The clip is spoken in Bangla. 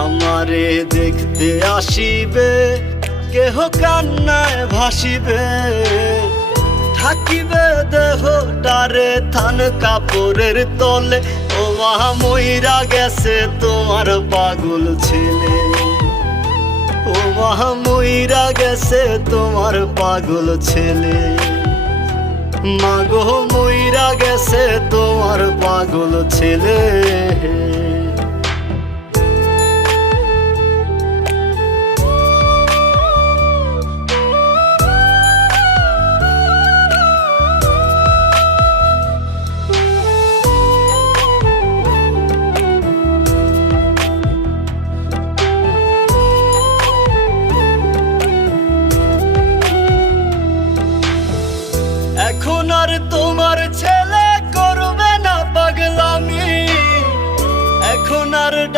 আমারে দেখতে আসিবে, কেহ কান্নায় ভাসিবে, থাকিবে দেহটারে থান কাপড়ের তলে। ও মা মইরা গেছে তোমার পাগল ছেলে, ও মা মইরা গেছে তোমার পাগল ছেলে। মাগো মইরা গেছে তোমার পাগল ছেলে।